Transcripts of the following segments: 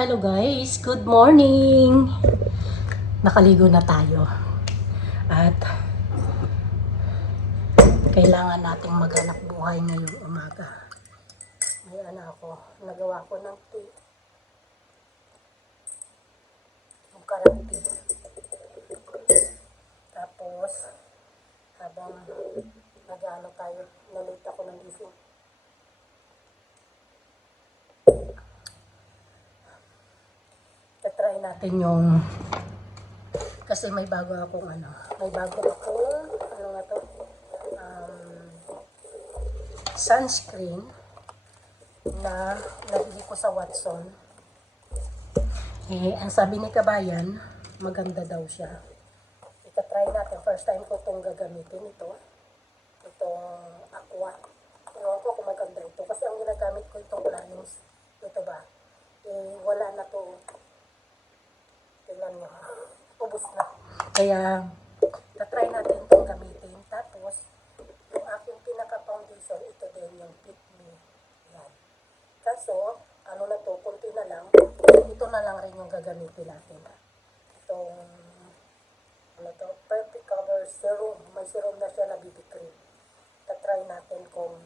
Hello guys, good morning! Nakaligo na tayo. At kailangan nating maghanap buhay ngayong umaga. May ako, nagawa ko ng tea. Yung carrot tea. Tapos, habang nag-ano tayo, nalita ko ng gising. Try natin yung kasi may bago akong ano nga to, sunscreen na nabili ko sa Watson. Ang sabi ni Kabayan, maganda daw siya. Ika-try natin. First time ko itong gagamitin itong Aqua. Ewan ko kung maganda ito. Kasi ang ginagamit ko itong Clarins. Ito ba? Wala na to. Tingnan nyo. Ubus na. Kaya, try natin itong gamitin. Tapos, yung aking pinaka-foundation, ito din yung Fit Me. Yan. Kaso, ano na to, kunti na lang. Ito na lang rin yung gagamitin natin. Itong, Perfect Cover Serum. May serum na siya na BB cream. Try natin kung,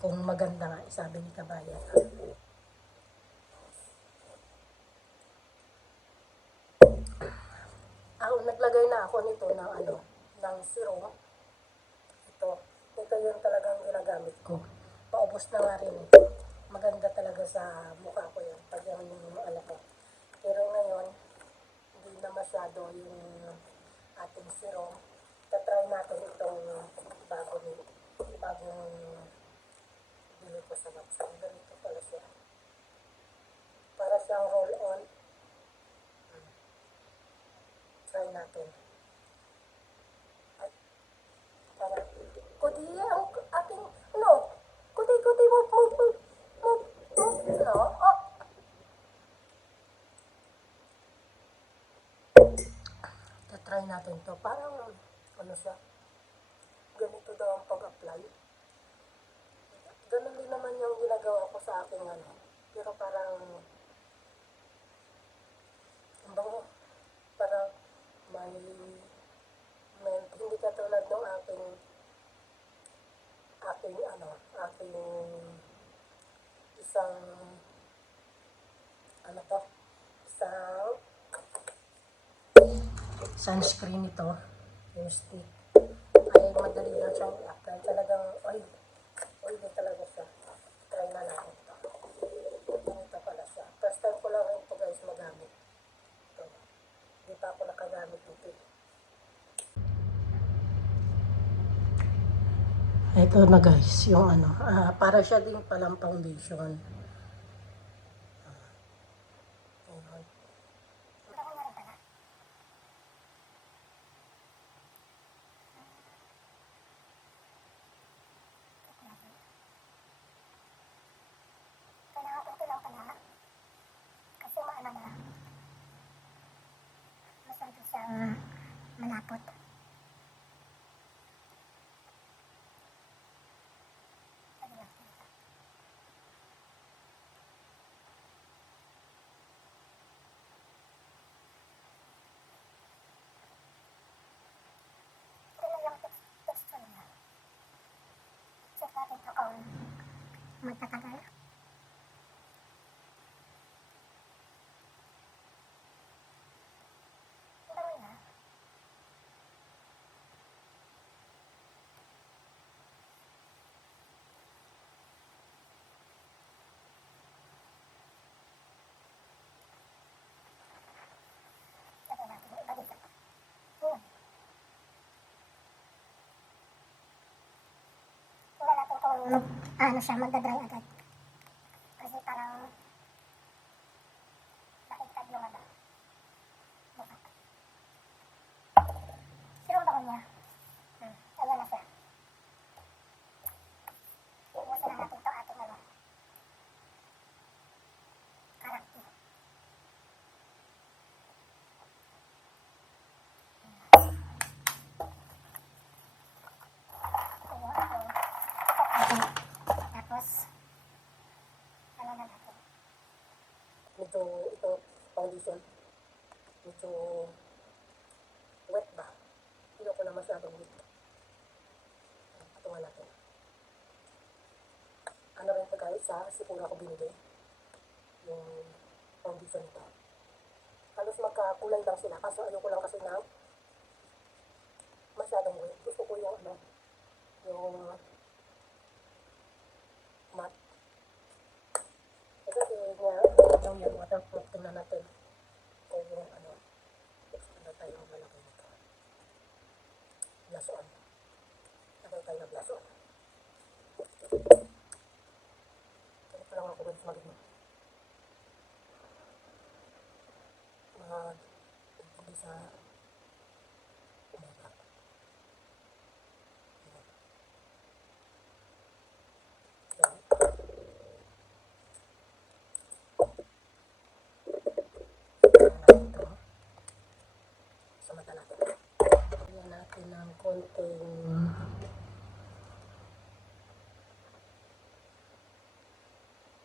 kung maganda nga, sabi ni Kabayan. Naglagay na ako nito ng serum. Ito yung talagang ginagamit ko. Paubos na nga rin. Maganda talaga sa mukha ko yan. Pag yung ko. Pero ngayon, hindi na masyado yung ating serum. Tatry natin itong bagong bili ko sa Watson. Ganito pala siya. Para siyang roll-on. Try natin. Ay, para kuti ang ating kuti mo try natin to. Parang siya, ganito daw ang pag-apply. Ganun din naman yung ginagawa ko sa aking pero parang parang may hindi katulad ng aking isang isang sunscreen ito, yung stick. Ay, madali lang siyang i-apply. Talagang oily talaga siya. Try na natin ito. Ganito pala siya. First time ko lang ito guys magamit. Hindi pa ako nakagamit ito. Ito na guys, yung para siya din palang foundation. Malapot. Texture niya. Check natin ito kung magtatagal. Siya magdadry agad. Kasi parang nakitag yung mukha. Sirum ba ko niya? Ayan na siya. Iusin na natin ito ating karakter. Tapos isa, sipura ko binili. Yung foundation nito. Halos magkakulay lang sila. Kaso ayoko lang kasi na masyadong wet. Gusto ko yung ano, yung matte. Kasi daw yan, waterproof. Tingnan natin. O yung ano, ano tayo malaki nito. Blason. Ano tayo na blason. Ganito lang ako guys magiging. Hindi sa umega. Sa mata natin. Lagyan natin ng konting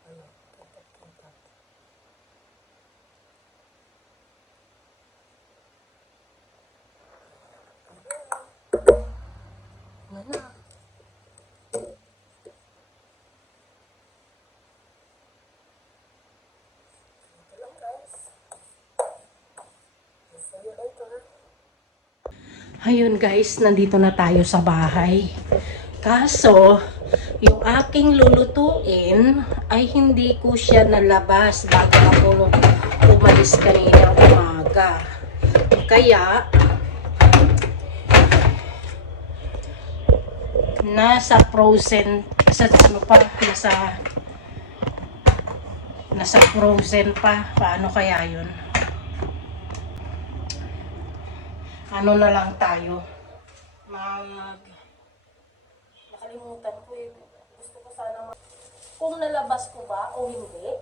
ano, kintat. Yan na. Ito lang guys. See you later. Ayun guys, nandito na tayo sa bahay. Kaso, yung aking lulutuin ay hindi ko siya nalabas bago ako umalis kanina umaga. Kaya, nasa frozen, nasa frozen pa. Paano kaya yun? Ano na lang tayo? Nakalimutan ko eh. Gusto ko sana kung nalabas ko ba o hindi.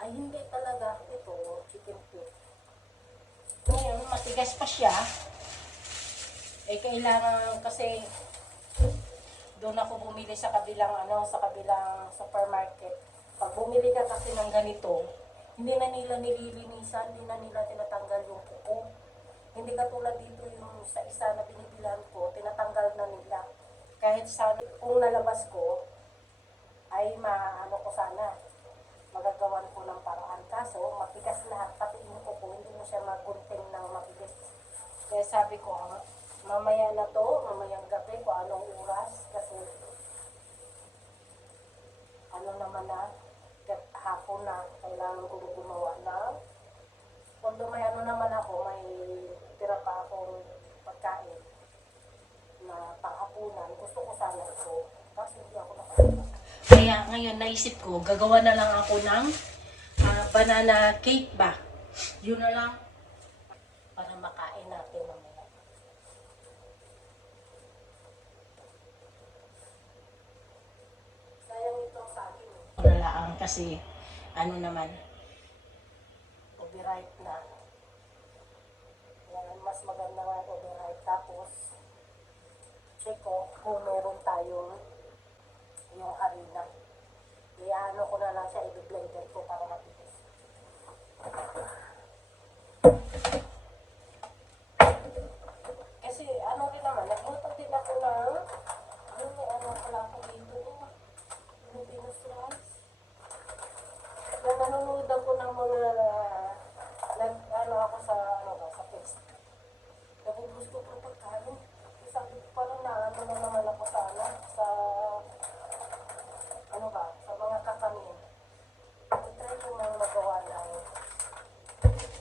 Ay hindi talaga. Ito, chicken feet. Ngayon, matigas pa siya. Eh kailangan kasi doon ako bumili sa kabilang supermarket. Pag bumili ka kasi ng ganito, hindi na nila nililinisan, hindi na nila tinatanggal yung kuko. Hindi katulad dito yung sa isa na binibilan ko, tinatanggal na nila. Kahit kung nalabas ko, ay maano ko sana, magagawan ko ng paraan. Kaso, mabigas lahat, pati yung kuko, hindi mo siya magunting ng mabigas. Kaya sabi ko, mamaya na to, mamayang gabi, kung anong oras, kasi ano naman na, hapon na, kailangan ko gumawa na. Kung may ano naman ako, may tira pa akong pagkain na panghapunan, gusto ko sana ito. Kasi hindi ako nakakita. Kaya ngayon naisip ko, gagawa na lang ako ng banana cake ba? Yun na lang para makain natin mamaya. Sayang ito sa akin. Wala kasi ano naman, overripe na. Yan, mas maganda nga overripe. Tapos, check ko kung meron tayong yung harina. Iyaano ko na lang siya, i-blender ko para matigas. Kasi ano rin naman, nagluto din ako ng ano pala ako dito, Filipino's rice. Nanonood ako ng mga ako sa sa Facebook. Gusto ko pagkain. Sabi ko parang naano na naman ako sa sa mga kakanin. I-try ko nang magawa ng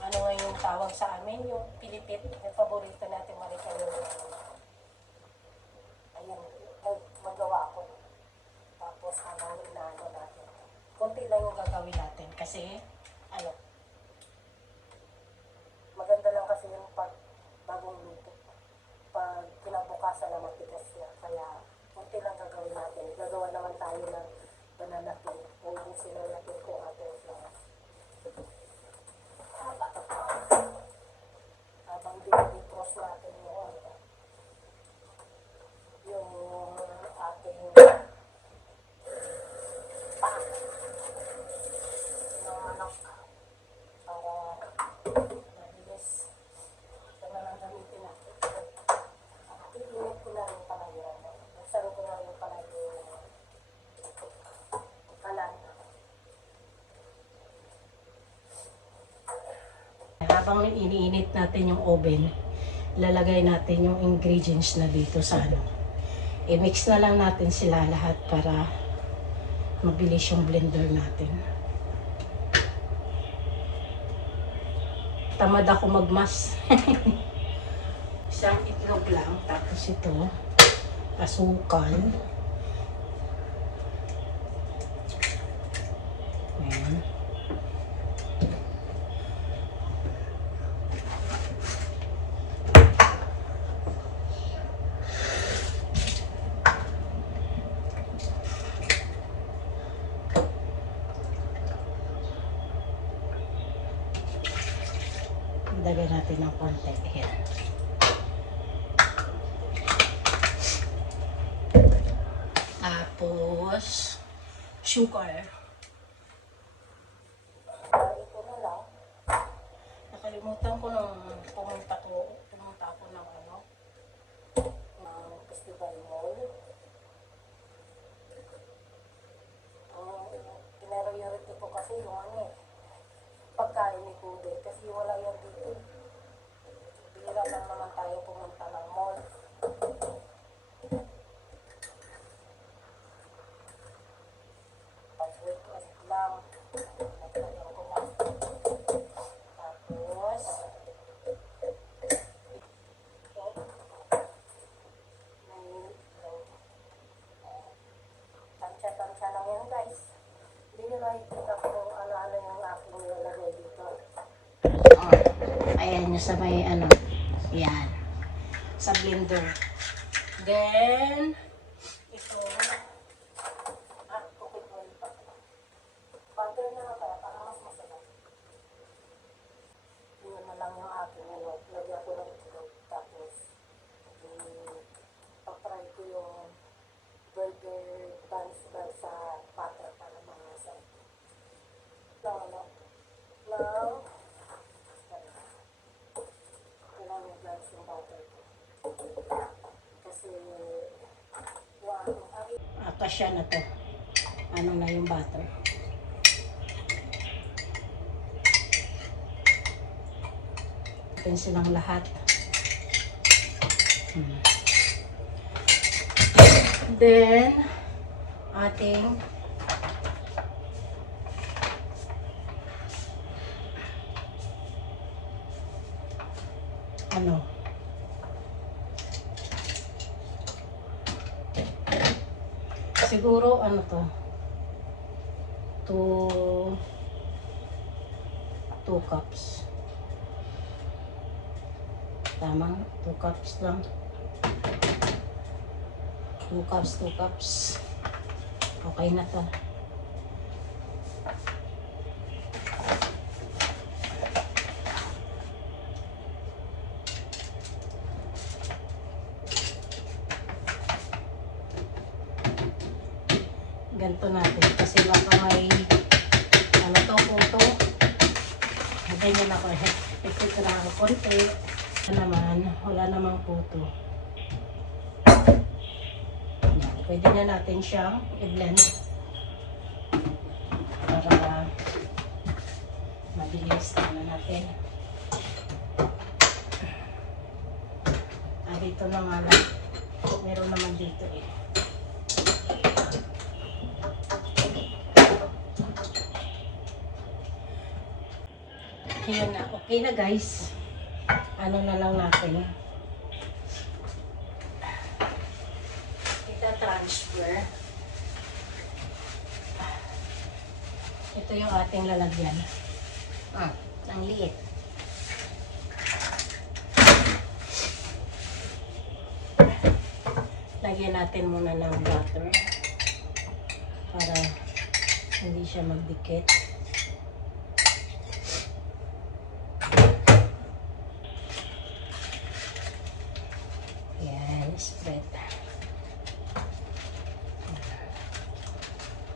ano nga yung tawag sa amin, yung pilipit, yung paborito natin Marika yung ayun, magawa ako. Tapos habang inaano natin. Kunti lang yung gagawin natin kasi maganda lang kasi yung bagong luto. Pag kinabukasan na matigas na. Kaya, kunti lang gagawin natin. Gagawa naman tayo ng banana cake. Ubusin na natin kung ating flowers. Habang dinipros natin yung ating pack ng manok para mabilis ito na lang gamitin natin. Iinit ko na rin pala yun. Buksan ko na rin pala yung habang iniinit natin yung oven, lalagay natin yung ingredients na dito sa ano. I-mix na lang natin sila lahat para mabilis yung blender natin. Tamad ako magmas. Isang itlog lang, tapos ito, asukal. Ayan. Lagyan natin ng konti. Ayan. Tapos, sugar. Ito na lang. Nakalimutan ko nung pumunta ako ng ano, ng festival mall. Priority ko kasi yung ano pagkain ni Kude kasi wala yan dito. Bihira lang naman tayo pumunta ng mall. Wait lang. Nagtagal ko lang. Tapos, tansya-tansya lang yan guys. Hindi nyo nakikita kung ano-ano yung aking nilalagay dito. Ayan yung sa may ano. Yan. Sa blender. Then, ito. Cooking oil pa. Butter na nga para mas masarap. Yun na lang yung aking ano. Lagyan ko ng itlog. Tapos, papry ko yung burger buns sa butter para mangasay. Lang, kailangan yung guys yung butter ko. Kasi, akasya na to. Ano na yung butter. Atin silang lahat. Then, ating ano siguro ano to 2 cups tama 2 cups lang 2 cups okay na to. Ganito natin kasi baka may ano to puto. Ganyan ako ito na ako konti naman wala namang puto. Yan. Pwede na natin siyang i-blend para mabilis na natin. Dito na nga lang meron naman dito Ayan na. Okay na guys. Ano na lang natin. Ita-transfer. Ito yung ating lalagyan. Ang liit. Lagyan natin muna ng butter para hindi siya magdikit. Spread.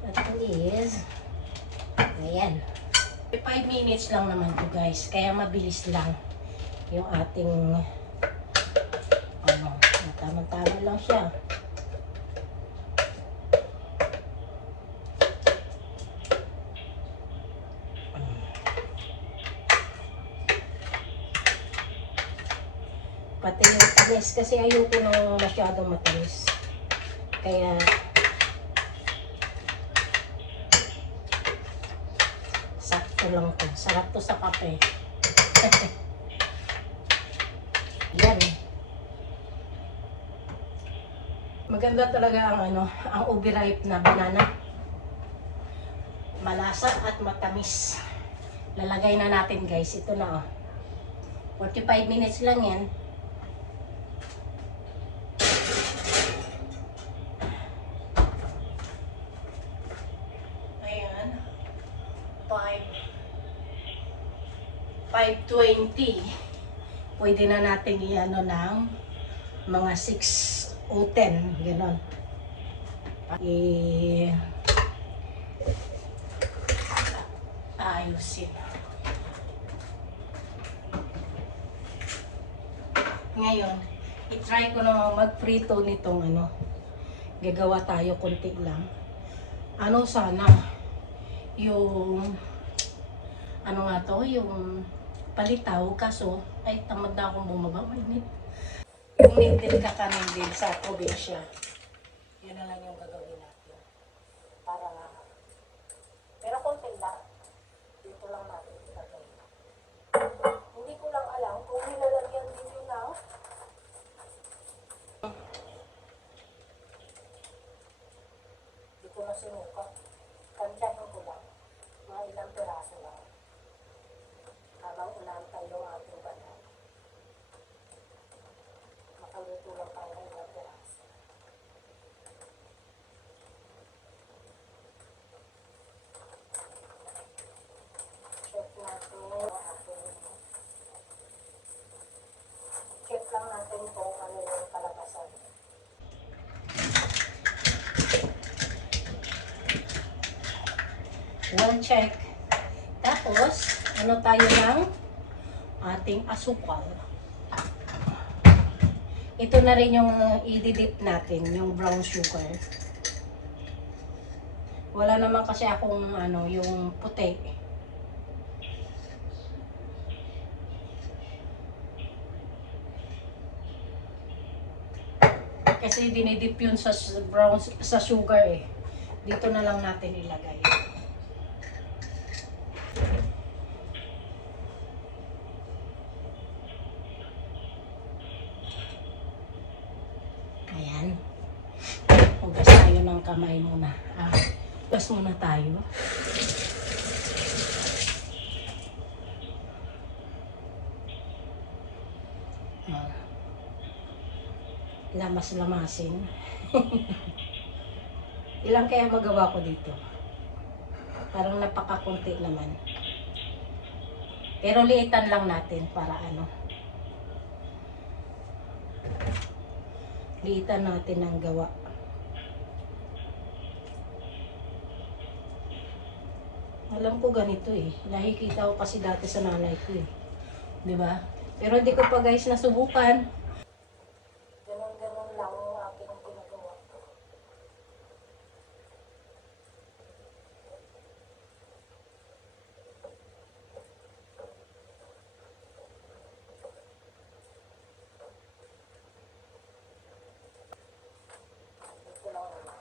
At is ayan 5 minutes lang naman to guys kaya mabilis lang yung ating ano tama-tama lang siya. sweetness kasi ayoko nang masyadong matamis. Kaya sakto lang to. Sarap to sa kape. Yan. Maganda talaga ang ang overripe na banana. Malasa at matamis. Lalagay na natin guys. Ito na 45 minutes lang yan. Ayan. 5:20. Pwede na natin i-ano ng mga 6 o 10. Ganon. Ayusin. Ngayon, i-try ko na mag-prito nitong gagawa tayo konti lang. Sana yung yung palitaw, kaso ay tamad na akong bumaba, mainit. Yung native kakanin din sa probinsya. Yun na lang yung gagawin natin. Pero konti lang. Dito lang natin ilagay. Hindi ko lang alam kung nilalagyan din yun ng hindi ko na sinuka. Tansyahin ko lang. Mga ilang piraso lang. Habang inaantay yung ating banana. Makaluto lang tayo ng ilang piraso. Check lang natin kung ano yung kalabasan. One check. Tapos, tayo ng ating asukal. Ito na rin yung i-dip natin, yung brown sugar. Wala naman kasi akong yung puti. Kasi dinidip yun sa brown sa sugar eh. Dito na lang natin ilagay. Ayan. Hugas tayo ng kamay muna. Hugas muna tayo. Lamas-lamasin. Ilang kaya magawa ko dito? Parang napakakunti naman. Pero liitan lang natin para liitan natin ang gawa. Alam ko ganito eh. Nakikita ko kasi dati sa nanay ko eh. 'Di ba? Pero hindi ko pa guys nasubukan. Ganon-ganon lang ang aking ginagawa. Dito lang naman.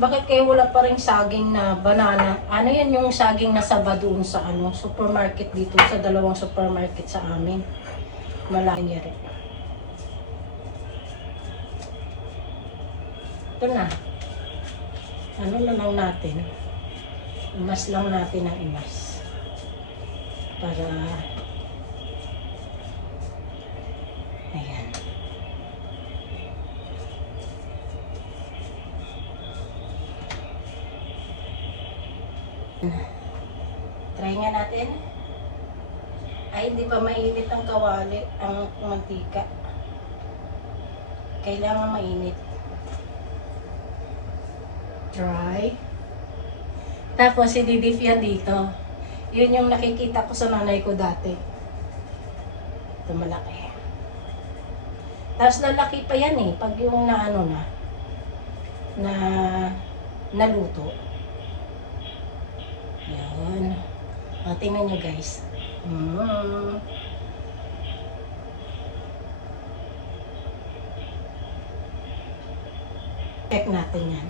Bakit kayo wala pa rin saging na banana? Ano yan yung saging na saba doon sa ano, supermarket dito, sa dalawang supermarket sa amin. Malaki niya rin. Ito na. Ano na lang natin? Imas lang natin ang imas. Para... Ayan. Try nga natin. Ay, hindi pa mainit ang kawali, ang mantika. Kailangan mainit. Try. Tapos, ididip yan dito. Yun yung nakikita ko sa nanay ko dati. Ito malaki. Tapos lalaki pa yan eh, pag yung naano na naluto. Yan. O, tingnan nyo guys. Check natin yan.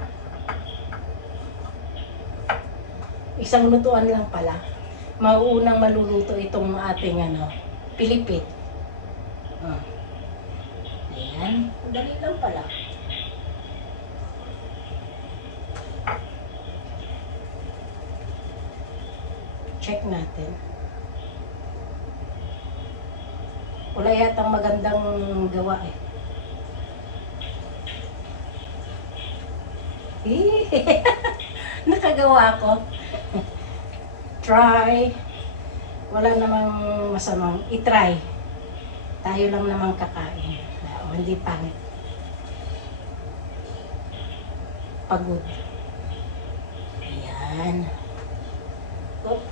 Isang lutuan lang pala. Mauunang maluluto itong ating pilipit. Ayan. Dali lang pala. Check natin. Wala yatang magandang gawa eh. Nakagawa ko. Try. Wala namang masamang i-try. Tayo lang namang kakain. Hindi pangit. Pagod. Ayan. Oh.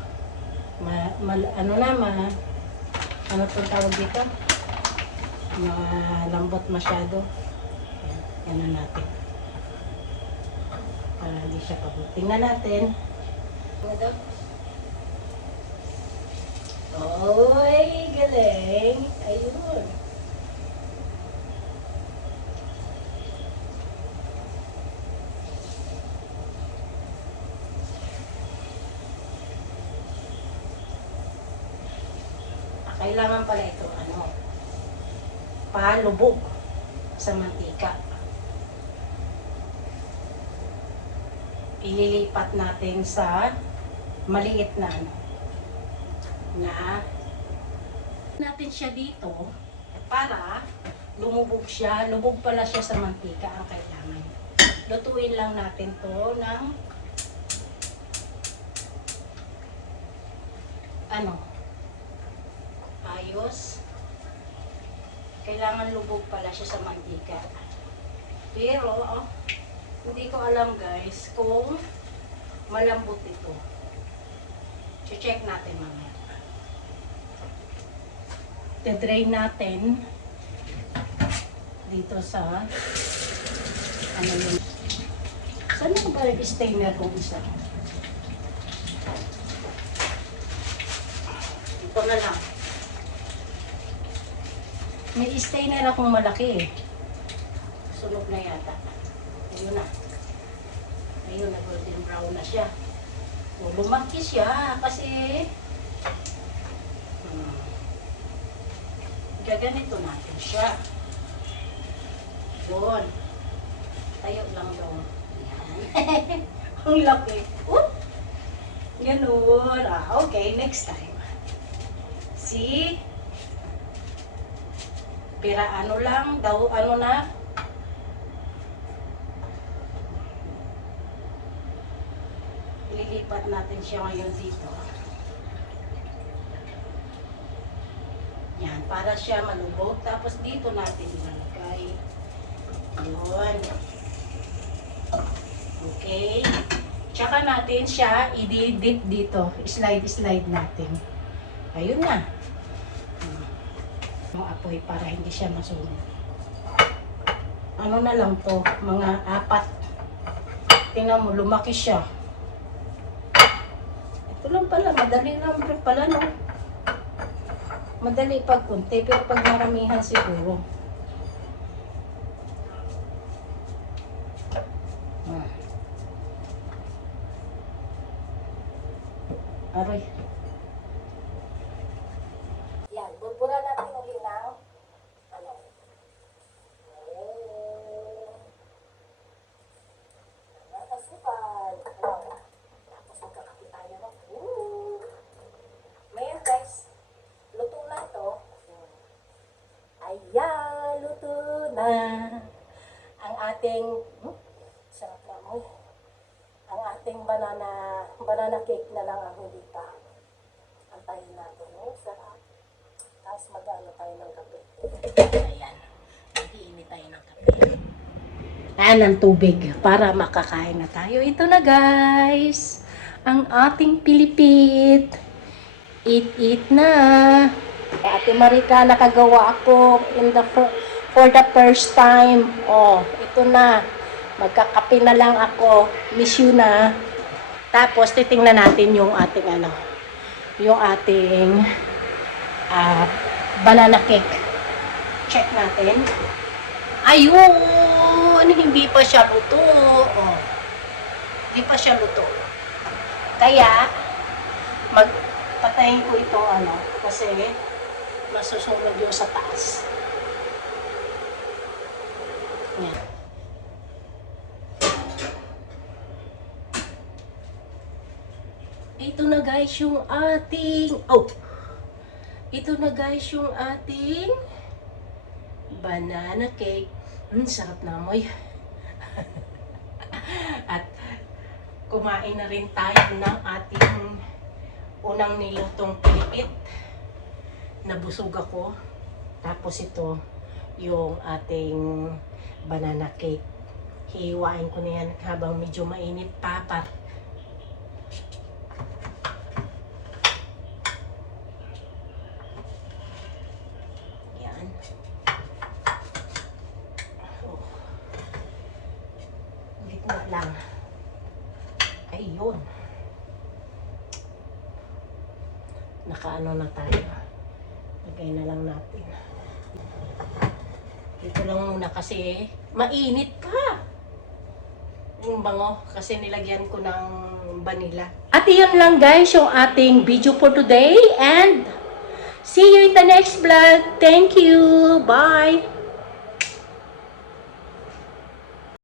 Ano itong tawag dito? Malambot masyado. Yan na natin. Para hindi siya pagod. Tingnan natin. Oy, galing. Ayun. Kailangan pala ito, palubog sa mantika. Ililipat natin sa maliit na natin siya dito para lumubog siya. Lubog pala siya sa mantika ang kailangan. Lutuin lang natin to ng ayos. Kailangan lubog pala siya sa mantika. Pero, hindi ko alam guys kung malambot ito. Check natin mamaya. Te-drain natin dito sa yun. Saan na ba yung stainer kong isa? Ito na lang. May stainer akong malaki eh. Sunog na yata. Ayun na. Ayun na, golden brown na siya. O, lumaki siya kasi gaganito natin siya. Yun. Tayo lang daw. Yan. Ang laki. Ganun. Okay, next time. See? Pira lang daw, na. Ililipat natin siya ngayon dito. Yan, para siya malubog. Tapos dito natin ilalagay. Yun. Okay. Tsaka natin siya i-dip dito. Slide natin. Ayun na. Yung apoy para hindi siya masunog. Ano na lang to, mga 4. Tingnan mo, lumaki siya. Ito lang pala, madali lang pala, no? Madali pag kunti, pero pag maramihan siguro. Aroy. Yan, burburan natin uli ng ano. Asukal. Tapos magkakapi tayo ng Ngayon guys, luto na ito. Ayan, luto na. Ang ating, sarap na mo. Ang ating banana cake na lang ang hindi pa. Antayin natin. Sarap. Tapos mag-ano tayo ng kape. Ayan. Mag-iinit tayo ng kape. Ayan ang tubig para makakain na tayo. Ito na guys. Ang ating pilipit. Eat na. Ate Marica, nakagawa ako for the first time. Oh, ito na. Magkakape na lang ako. Miss you na. Tapos, titingnan natin yung ating yung ating banana cake. Check natin. Ayun! Hindi pa siya luto. Oh. Hindi pa siya luto. Kaya, patayin ko itong kasi masusunod yung sa taas. Yan. Ito na guys yung ating ito na guys yung ating banana cake. Sarap na amoy. At kumain na rin tayo ng ating unang nilutong pilipit. Nabusog ako. Tapos ito yung ating banana cake. Hihiwain ko na yan habang medyo mainit pa. Yan. Gitna lang. Ayun. Nakaano na tayo. Lagay na lang natin. Dito lang muna kasi mainit pa. Yung bango kasi nilagyan ko ng vanilla. At yun lang guys yung ating video for today and see you in the next vlog. Thank you. Bye.